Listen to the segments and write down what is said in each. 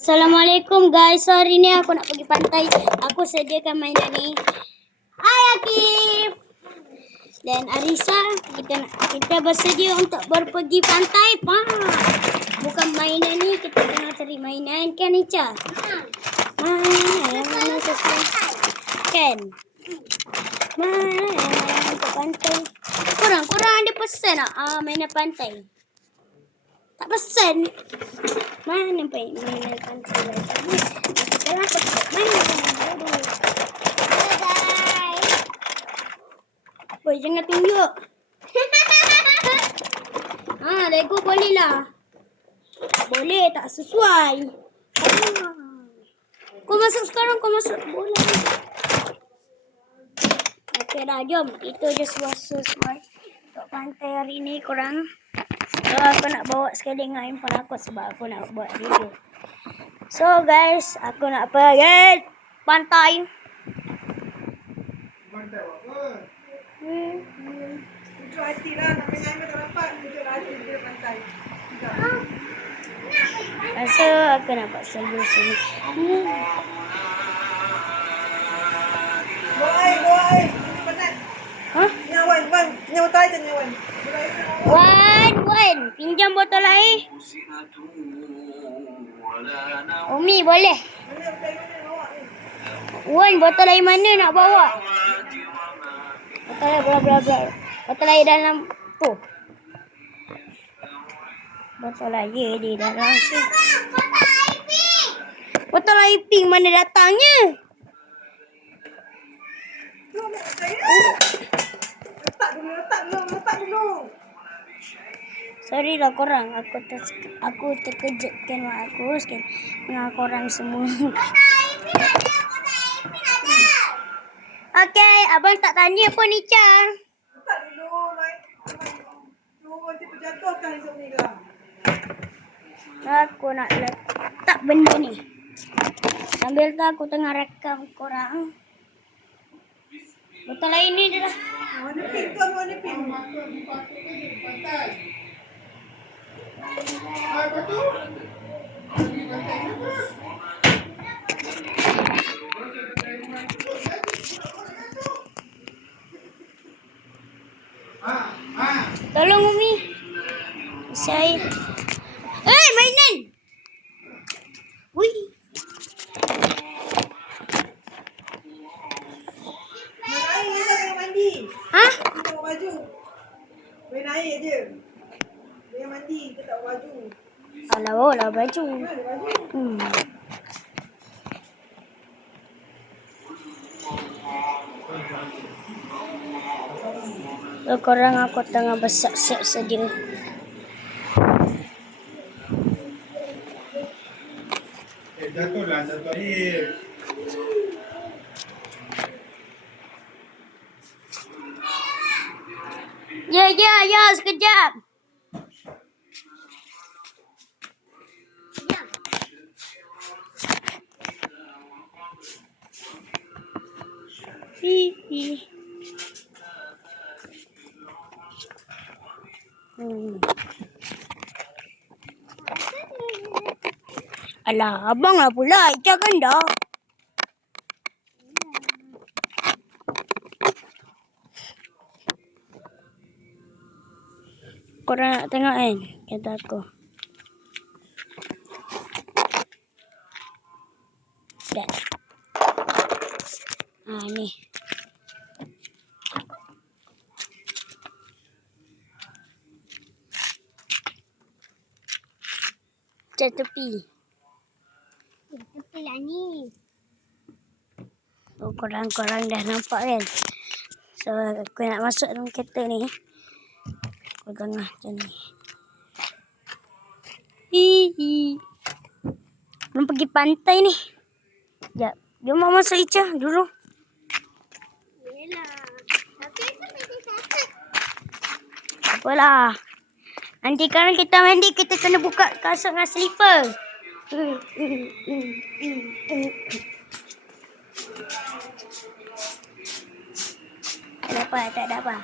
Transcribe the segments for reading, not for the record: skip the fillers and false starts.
Assalamualaikum guys. Hari ni aku nak pergi pantai. Aku sediakan mainan ni. Hai Akif. Dan Arisa, kita bersedia untuk berpergi pantai. Bukan mainan ni, kita tengah cari mainan kan Ica? Mana yang sesuai? Kan? Mana yang untuk pantai? Korang ada pesan tak? Mainan pantai. Tak pesan. Mana mainan pantai lagi? Sekarang aku tak mainan. Boy, jangan tunjuk. Lego boleh lah. Boleh, tak sesuai. Kau masuk sekarang, kau masuk bola. Okey dah, jom. Itu je suasana untuk pantai hari ni korang. Aku nak bawa sekali dengan handphone aku sebab aku nak buat video. So guys, aku nak pergi pantai. Pantai apa? Tujuh hati lah, nak main tak dapat. Tujuh hati dia pantai. Rasa aku nak buat selfie sini. Boy. Ini penat. Nyawan. Nyawa tahu je nyawan. Wan, pinjam botol air. Umi boleh. Wan, botol air mana nak bawa? Botol air dalam tu. Botol air di dalam tu. Botol air pink mana datangnya? Letak dulu. Sorry lah korang, aku terkejutkan mak aku dengan korang semua. Okey, abang tak tanya pun Ica. Letak dulu, Mai. Nanti berjatuhkan esok ni lah. Aku nak letak benda ni. Sambil tu aku tengah rekam korang. Botol air ni dia lah. Warna pink tu, warna pink. Tolong Umi. Saya. Mainan. Wih. Main air je dengan mandi. Kita bawa baju. Main air je. Dengan mandi, kita tak bawa baju. Alah, lah baju. So, korang aku tengah bersiap-siap sedia. Jatuhlah satu air. Ya, sekejap. Hihi. Alah, abang lah pula. Ica kan dah. Korang nak tengok kan? Kata aku. Dah. Ni. Cat tepi. Tepi lah ni. Oh, korang dah nampak kan? So, aku nak masuk dalam kereta ni. Aku tengah macam ni. Hihi. Belum pergi pantai ni. Sekejap. Jom mak masuk Ica dulu. Yelah. Tapi sampai dia sakit. Apalah. Nanti kalau kita mandi, kita kena buka kasut dengan slipper. Tak ada apa.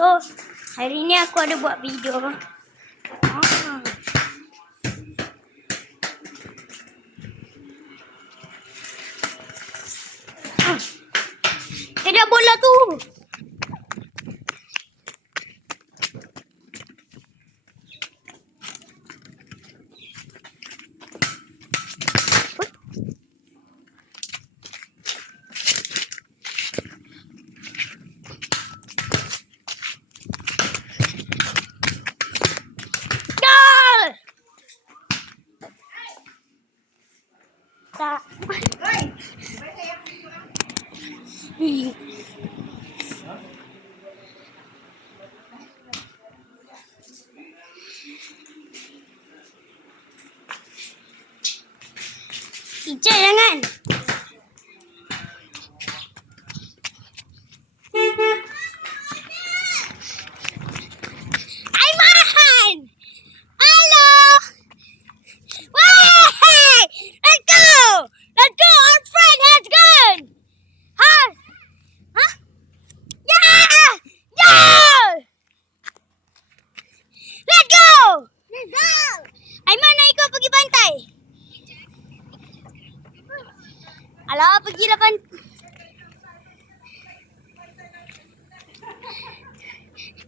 So, hari ni aku ada buat video. Ada bola tu. Tak. Teacher jangan. Aiman! Hello! Wait! Let's go! Let's go! Our friend has gone! Huh? Huh? Yeah! Yeah! Let's go! Let's go! Aiman nak ikut pergi pantai. Alah, pergilah pantai.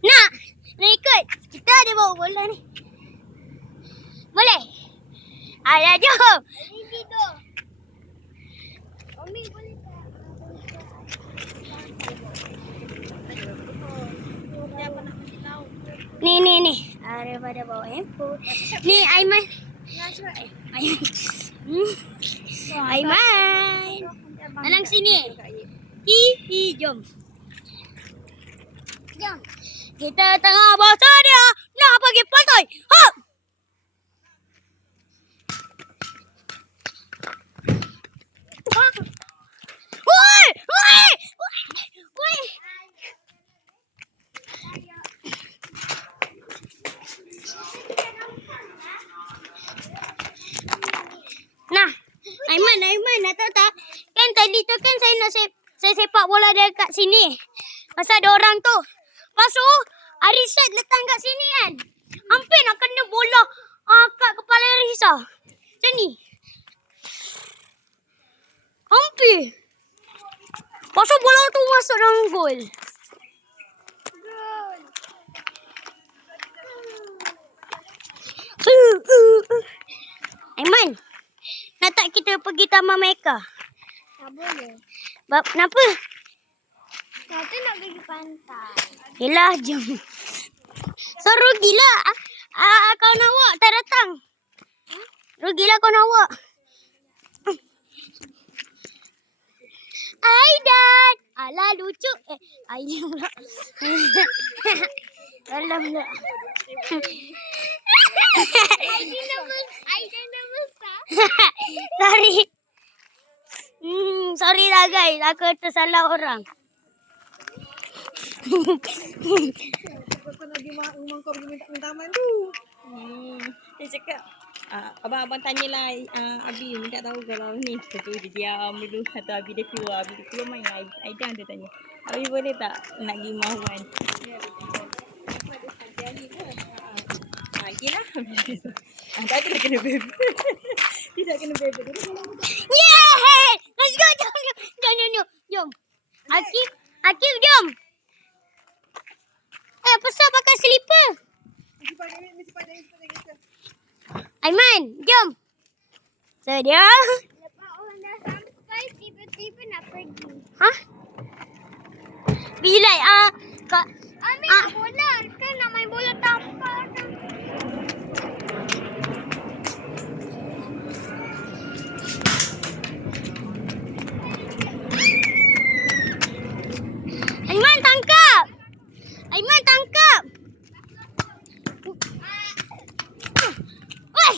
Nak ikut. Kita ada bawa bola ni. Boleh? Ayah, jom. Ini tu. Umi boleh tak? Ni. Daripada bawa handphone. Ni Aiman. Aiman. Menang sini. Hihi, jom. Jom. Kita tengah bersedia nak pergi pantai. Ha! Woi! Woi! Woi! Nah, Aiman, nak tahu tak? Kan tadi tu kan saya sepak bola dekat sini. Pasal ada orang tu. Lepas tu, Arisa letak kat sini kan. Hampir nak kena bola kat kepala Arisa. Macam ni. Hampir. Pasal bola tu masuk dalam gol. Aiman, nak tak kita pergi Taman Meka? Tak boleh. Kenapa? Kata nak pergi pantai. Yelah, jom. So, rugilah. Kawan awak tak datang. Rugilah kawan awak. Aidan. Alah, lucu. Aidan pula. Alah pula. Aidan dah besar. Sorry. Sorry lah guys. Aku tersalah orang. Kau nak pergi rumah kau pergi main taman tu. Dia cakap, abang tanyalah Abi minta tahu kalau ni. Lepas tu dia diam dulu. Atau Abi dia keluar main. Aidan dia tanya, Abi boleh tak nak pergi Mahuan? Okey lah. Tadi dia kena bebe. Dia tak kena bebe. Yeah! Let's go. Jom. Akif, jom. Pasal pakai slipper. Mesti pandai. Aiman, jom. Sedia? Lepas orang dah sampai, tiba-tiba nak pergi. Hah? Bila? Ambil bola. Kita nak main bola tampar. Aiman, tangkap. Oi!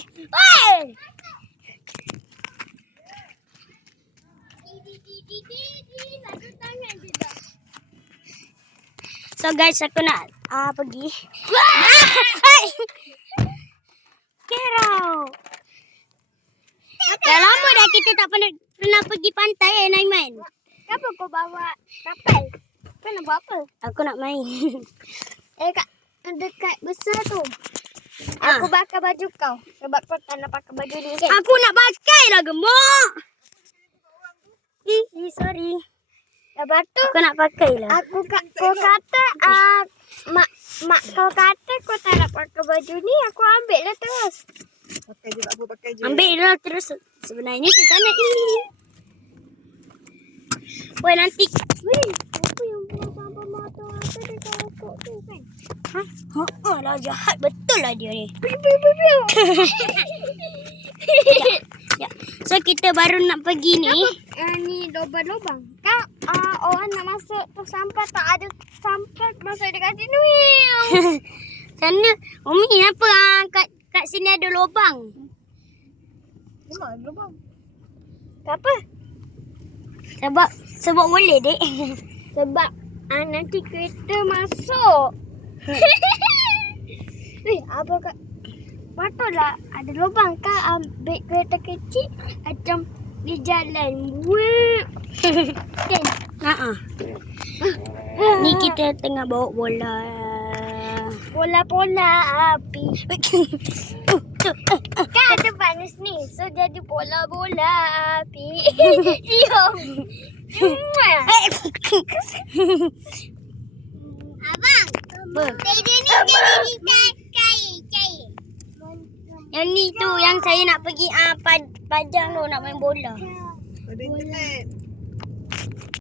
Satu tangan je dah. So guys, aku nak pergi. Kerau. Dah lama dah kita tak pernah pergi pantai Aiman. Kenapa kau bawa kapal? Kau nak buat apa? Aku nak main. Dekat besar tu. Aku bakar baju kau. Sebab kau tak nak pakai baju ni kan? Aku nak pakai lah gemuk. Sorry. Lepas tu, Aku nak pakai lah. kau kata, mak kau kata kau tak nak pakai baju ni, aku ambil lah terus. Pakai je tak apa, pakai je. Ambil lah terus. Sebenarnya saya tak nak. Weh nanti. Weh, apa yang buang sampah motor apa dekat rokok tu kan? Hah? Lah jahat betul lah dia ni. Ya. So kita baru nak pergi ni. Ni lubang-lubang. Kan orang nak masuk tu sampah tak ada sampah masuk dekat sini. Sana Umi kenapa kat sini ada lubang? Memang ada lubang. Apa? Sebab boleh dek. Sebab nanti kereta masuk. Weh, apa kat patutlah ada lubang kan ambil kereta kecil macam di jalan. Weh. Kan? Ni kita tengah bawa bola. Bola-bola api. Kan ada panas ni. So jadi bola-bola api. Diam. Abang. Dia ni cair. Yang ni tu yang saya nak pergi pajang tu nak main bola. Ada internet.